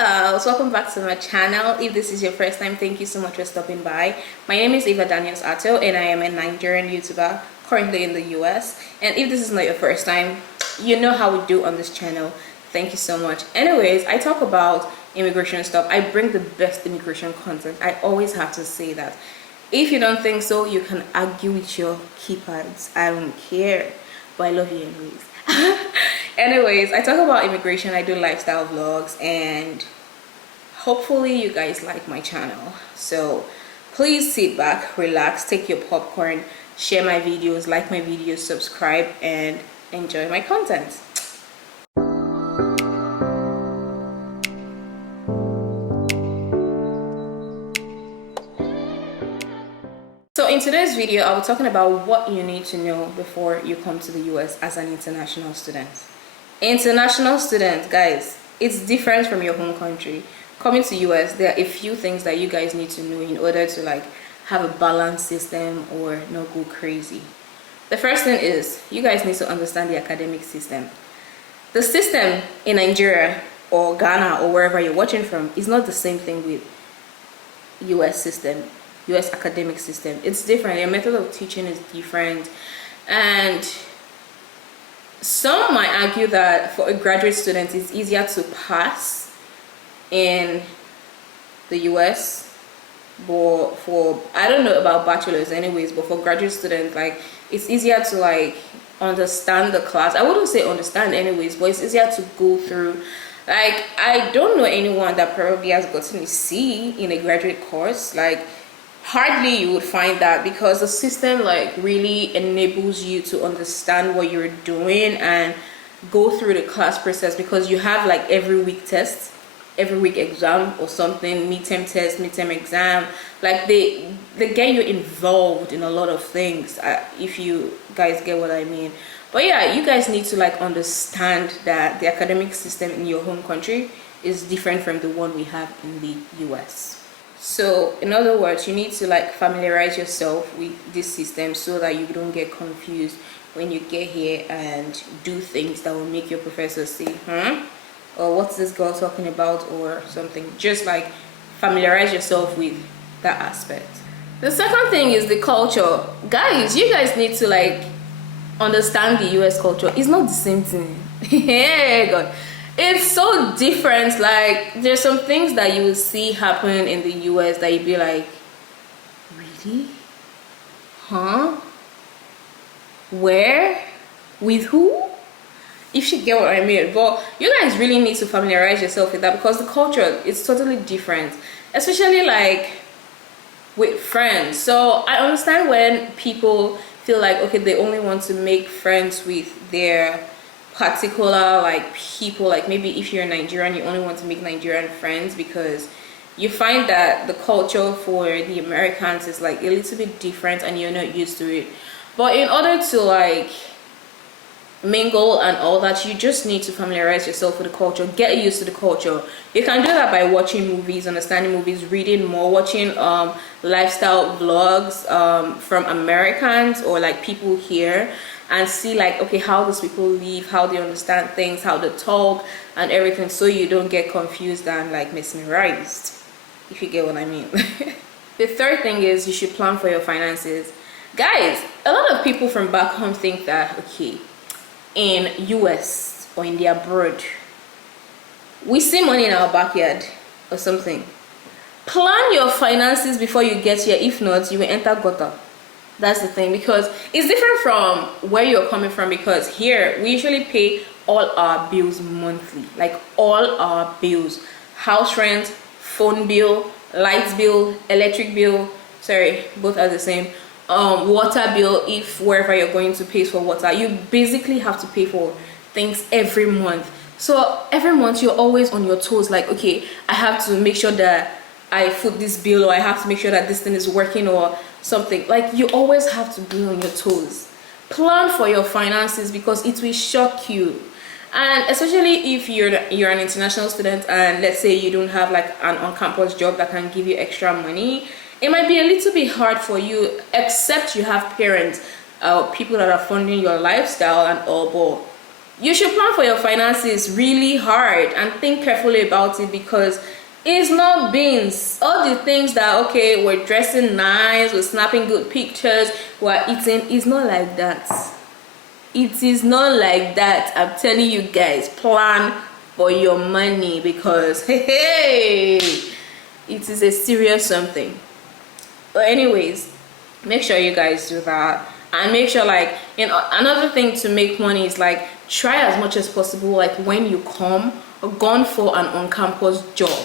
girls, welcome back to my channel. If this is your first time, thank you so much for stopping by. My name is Daniels-Ato and I am a Nigerian YouTuber currently in the US. And if this is not your first time, you know how we do on this channel. Thank you so much. Anyways, I talk about immigration stuff. I bring the best immigration content. I always have to say that. If you don't think so, you can argue with your keypads. I don't care, but I love you anyways. Anyways, I talk about immigration, I do lifestyle vlogs, and hopefully you guys like my channel. So please sit back, relax, take your popcorn, share my videos, like my videos, subscribe, and enjoy my content. So in today's video, I'll be talking about what you need to know before you come to the US as an international student. International student, guys, it's different from your home country. Coming to US, there are a few things that you guys need to know in order to have a balanced system or not go crazy. The first thing is you guys need to understand the academic system. The system in Nigeria or Ghana or wherever you're watching from is not the same thing with US system. US academic system. It's different. Your method of teaching is different, and some might argue that for a graduate student it's easier to pass in the US, but for, I don't know about bachelors anyways, but for graduate students, it's easier to understand the class. I wouldn't say understand anyways, but it's easier to go through. I don't know anyone that probably has gotten a C in a graduate course. Hardly you would find that, because the system really enables you to understand what you're doing and go through the class process, because you have every week test, every week exam or something, midterm test, midterm exam. They get you involved in a lot of things, if you guys get what I mean. But yeah, you guys need to understand that the academic system in your home country is different from the one we have in the US. So in other words, you need to familiarize yourself with this system so that you don't get confused when you get here and do things that will make your professor say, or what's this girl talking about, or something. Just familiarize yourself with that aspect. The second thing is the culture. Guys, you guys need to understand the US culture. It's not the same thing. Hey God, it's so different. There's some things that you will see happen in the US that you'd be like, really? Huh? Where? With who? If you get what I mean. But you guys really need to familiarize yourself with that, because the culture is totally different, especially with friends. So I understand when people feel okay, they only want to make friends with their particular people, maybe if you're Nigerian, you only want to make Nigerian friends, because you find that the culture for the Americans is a little bit different and you're not used to it. But in order to mingle and all that, you just need to familiarize yourself with the culture, get used to the culture. You can do that by watching movies, understanding movies, reading more, watching lifestyle vlogs from Americans or people here, and see okay, how these people live, how they understand things, how they talk and everything, so you don't get confused and mesmerized, if you get what I mean. The third thing is you should plan for your finances. Guys, a lot of people from back home think that, okay, in US or in the abroad, we see money in our backyard or something. Plan your finances before you get here. If not, you will enter gutter. That's the thing, because it's different from where you're coming from, because here we usually pay all our bills monthly, all our bills: house rent, phone bill, light bill, electric bill, sorry, both are the same, water bill. If wherever you're going to pay for water, you basically have to pay for things every month. So every month you're always on your toes, okay, I have to make sure that I foot this bill, or I have to make sure that this thing is working or something. You always have to be on your toes. Plan for your finances, because it will shock you. And especially if you're an international student and let's say you don't have an on-campus job that can give you extra money, it might be a little bit hard for you, except you have parents, people that are funding your lifestyle and all. But you should plan for your finances really hard and think carefully about it, because it's not beans. All the things that, okay, we're dressing nice, we're snapping good pictures, we're eating, it's not like that. It is not like that. I'm telling you guys, plan for your money, because hey, it is a serious something. But anyways, make sure you guys do that, and make sure, like, you know, another thing to make money is, like, try as much as possible, like, when you come, gone for an on-campus job.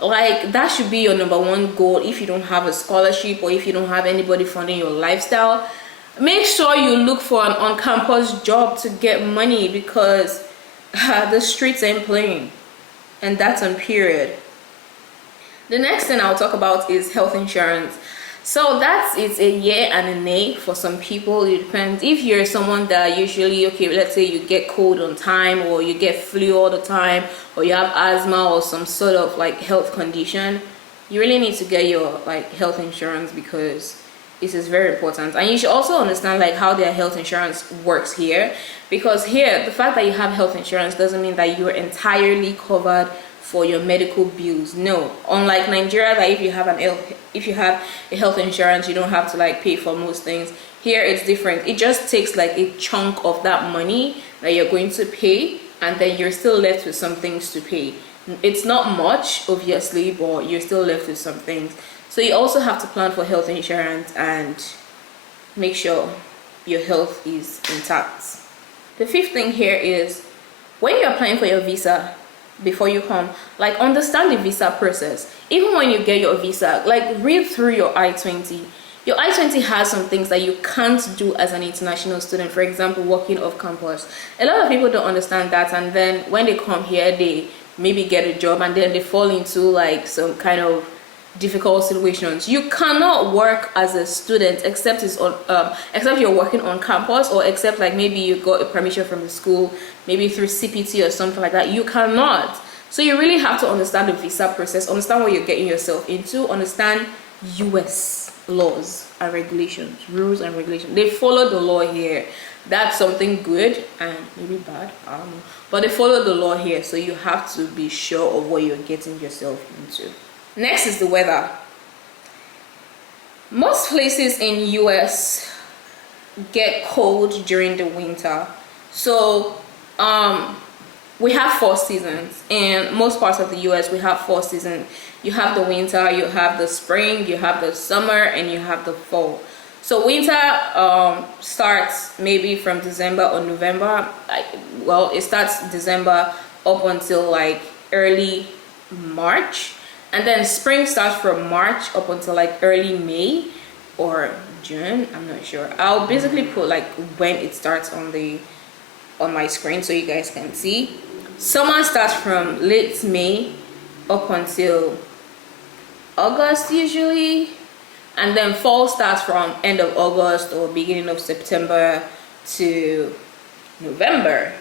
Like, that should be your number one goal. If you don't have a scholarship, or if you don't have anybody funding your lifestyle, make sure you look for an on-campus job to get money, because the streets ain't playing, and that's on period. The next thing I'll talk about is health insurance. So it's a yeah and a nay for some people. It depends. If you're someone that usually, okay, let's say you get cold on time, or you get flu all the time, or you have asthma or some sort of like health condition, you really need to get your like health insurance, because this is very important. And you should also understand like how their health insurance works here, because here the fact that you have health insurance doesn't mean that you're entirely covered for your medical bills. No, unlike Nigeria, that if you have a health insurance, you don't have to like pay for most things. Here it's different. It just takes like a chunk of that money that you're going to pay, and then you're still left with some things to pay. It's not much, obviously, but you're still left with some things. So you also have to plan for health insurance and make sure your health is intact. The fifth thing here is, when you're applying for your visa, before you come, like, understand the visa process. Even when you get your visa, like, read through your I-20. Your I-20 has some things that you can't do as an international student. For example, working off campus. A lot of people don't understand that, and then when they come here, they maybe get a job, and then they fall into like some kind of difficult situations. You cannot work as a student except except you're working on campus, or except like maybe you got a permission from the school, maybe through CPT or something like that. You cannot. So you really have to understand the visa process, understand what you're getting yourself into, understand US laws and regulations, rules and regulations. They follow the law here. That's something good and maybe bad, I don't know, but they follow the law here, so you have to be sure of what you're getting yourself into. Next is the weather. Most places in US get cold during the winter. So we have 4 seasons. In most parts of the US, we have 4 seasons. You have the winter, you have the spring, you have the summer, and you have the fall. So winter starts maybe from December or November. Well, it starts December up until like early March. And then spring starts from March up until like early May or June. I'm not sure. I'll basically put like when it starts on my screen so you guys can see. Summer starts from late May up until August usually. And then fall starts from end of August or beginning of September to November.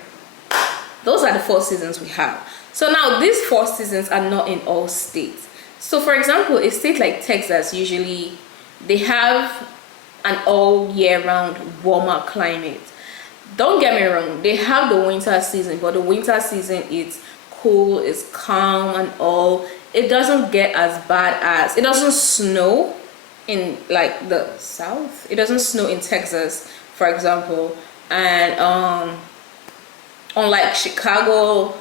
Those are the 4 seasons we have. So now these 4 seasons are not in all states. So for example, a state like Texas, usually they have an all year round warmer climate. Don't get me wrong, they have the winter season, but the winter season is cool, it's calm and all. It doesn't get as bad as, it doesn't snow in like the south. It doesn't snow in Texas, for example. And unlike Chicago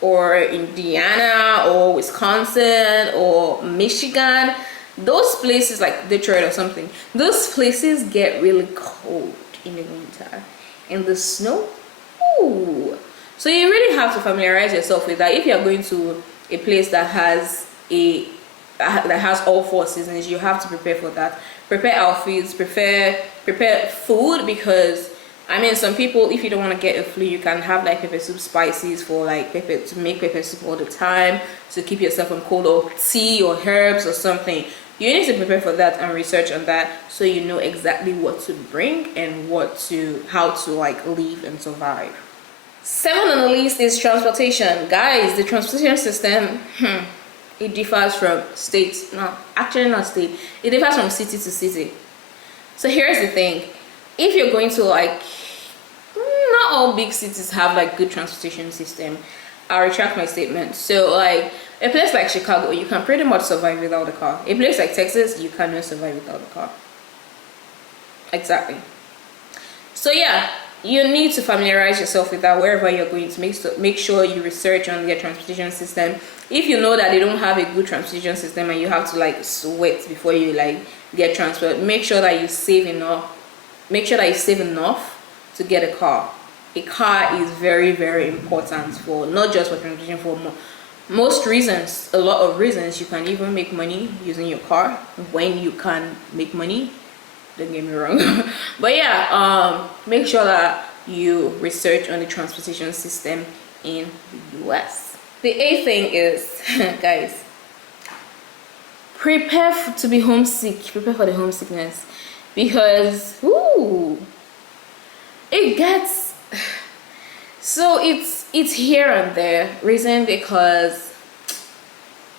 or Indiana or Wisconsin or Michigan, those places like Detroit or something, those places get really cold in the winter. And the snow, ooh. So you really have to familiarize yourself with that. If you're going to a place that has all 4 seasons, you have to prepare for that. Prepare outfits, prepare food, because I mean, some people, if you don't want to get a flu, you can have like pepper soup spices for like pepper, to make pepper soup all the time to keep yourself from cold, or tea or herbs or something. You need to prepare for that and research on that so you know exactly what to bring and how to like live and survive. 7 on the list is transportation. Guys, the transportation system, it differs from state. No, actually not state. It differs from city to city. So here's the thing. If you're going to like, not not all big cities have like good transportation system. I retract my statement. So like a place like Chicago, you can pretty much survive without a car. A place like Texas, you cannot survive without a car. Exactly. So yeah, you need to familiarize yourself with that wherever you're going. To make sure you research on their transportation system. If you know that they don't have a good transportation system and you have to like sweat before you like get transport, make sure that you save enough. Make sure that you save enough to get a car. A car is very, very important for not just for transportation, for most reasons. A lot of reasons. You can even make money using your car when you can make money. Don't get me wrong. But yeah, make sure that you research on the transportation system in the US. The eighth thing is, guys, prepare to be homesick. Prepare for the homesickness, because it gets so it's here and there. Reason because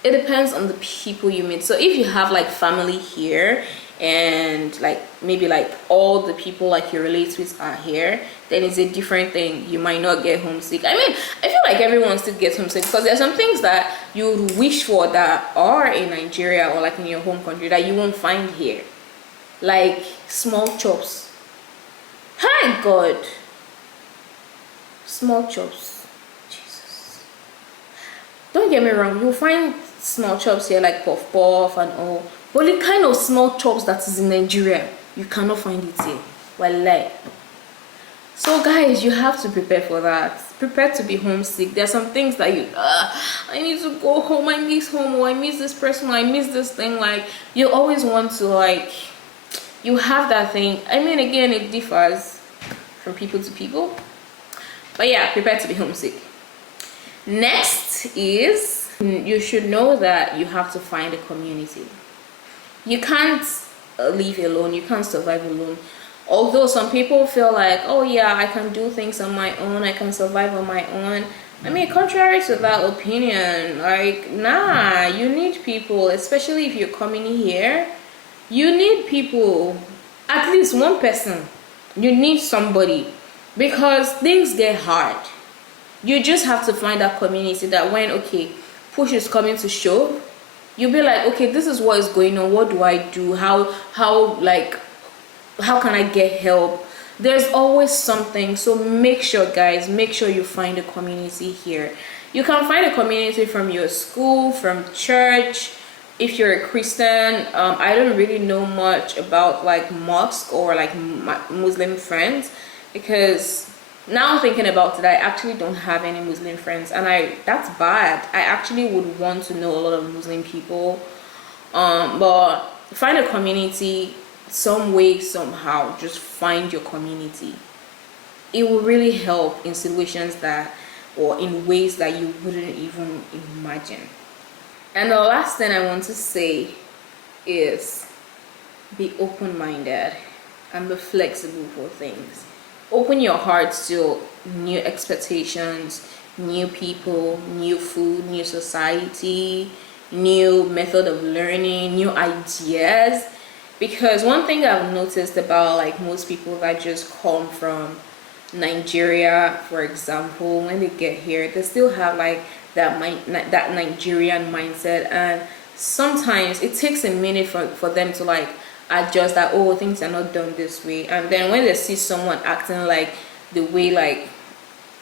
it depends on the people you meet. So if you have like family here and like maybe like all the people like you relate with are here, then it's a different thing. You might not get homesick. I mean, I feel like everyone still gets homesick because there are some things that you would wish for that are in Nigeria or like in your home country that you won't find here, like small chops. Hi God, small chops. Jesus, don't get me wrong, you'll find small chops here like puff puff and all, but the kind of small chops that is in Nigeria, you cannot find it here. Wallahi. So guys, you have to prepare for that. Prepare to be homesick. There are some things that you I need to go home, I miss home, or I miss this person, or I miss this thing. Like you always want to, like, you have that thing. I mean, again, it differs from people to people, but yeah, prepare to be homesick. Next is, you should know that you have to find a community. You can't live alone, you can't survive alone. Although some people feel like, oh yeah, I can do things on my own, I can survive on my own. I mean, contrary to that opinion, like, nah, you need people. Especially if you're coming here, you need people. At least one person. You need somebody, because things get hard. You just have to find that community that when, okay, push is coming to shove, you'll be like, okay, this is what is going on, what do I do, how can I get help? There's always something. So make sure, guys, make sure you find a community here. You can find a community from your school, from church. If you're a Christian, I don't really know much about like mosque or like Muslim friends, because now thinking about it, I actually don't have any Muslim friends, and that's bad. I actually would want to know a lot of Muslim people, but find a community some way, somehow. Just find your community. It will really help in situations that, or in ways that you wouldn't even imagine. And the last thing I want to say is be open-minded and be flexible for things. Open your heart to new expectations, new people, new food, new society, new method of learning, new ideas. Because one thing I've noticed about like most people that just come from Nigeria, for example, when they get here, they still have like that Nigerian mindset, and sometimes it takes a minute for them to like adjust that, oh, things are not done this way. And then when they see someone acting like the way, like,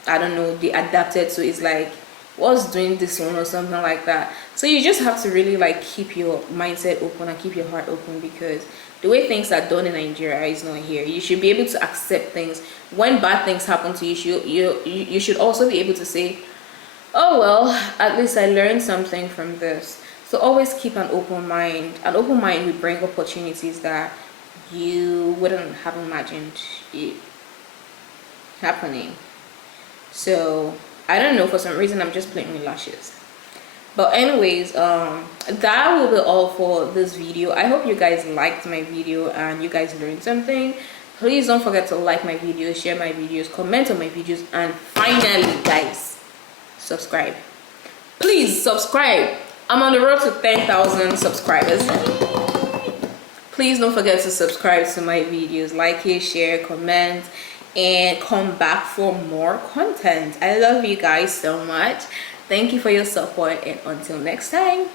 I don't know, they adapted to, it's like, what's doing this one or something like that. So you just have to really like keep your mindset open and keep your heart open, because the way things are done in Nigeria is not here. You should be able to accept things. When bad things happen to you, you should also be able to say, oh well, at least I learned something from this. So always keep an open mind. An open mind will bring opportunities that you wouldn't have imagined it happening. So I don't know, for some reason I'm just playing with lashes. But anyways, that will be all for this video. I hope you guys liked my video and you guys learned something. Please don't forget to like my videos, share my videos, comment on my videos, and finally, guys, subscribe. Please subscribe. I'm on the road to 10,000 subscribers. Please don't forget to subscribe to my videos, like it, share, comment. and come back for more content. I love you guys so much. Thank you for your support, and until next time.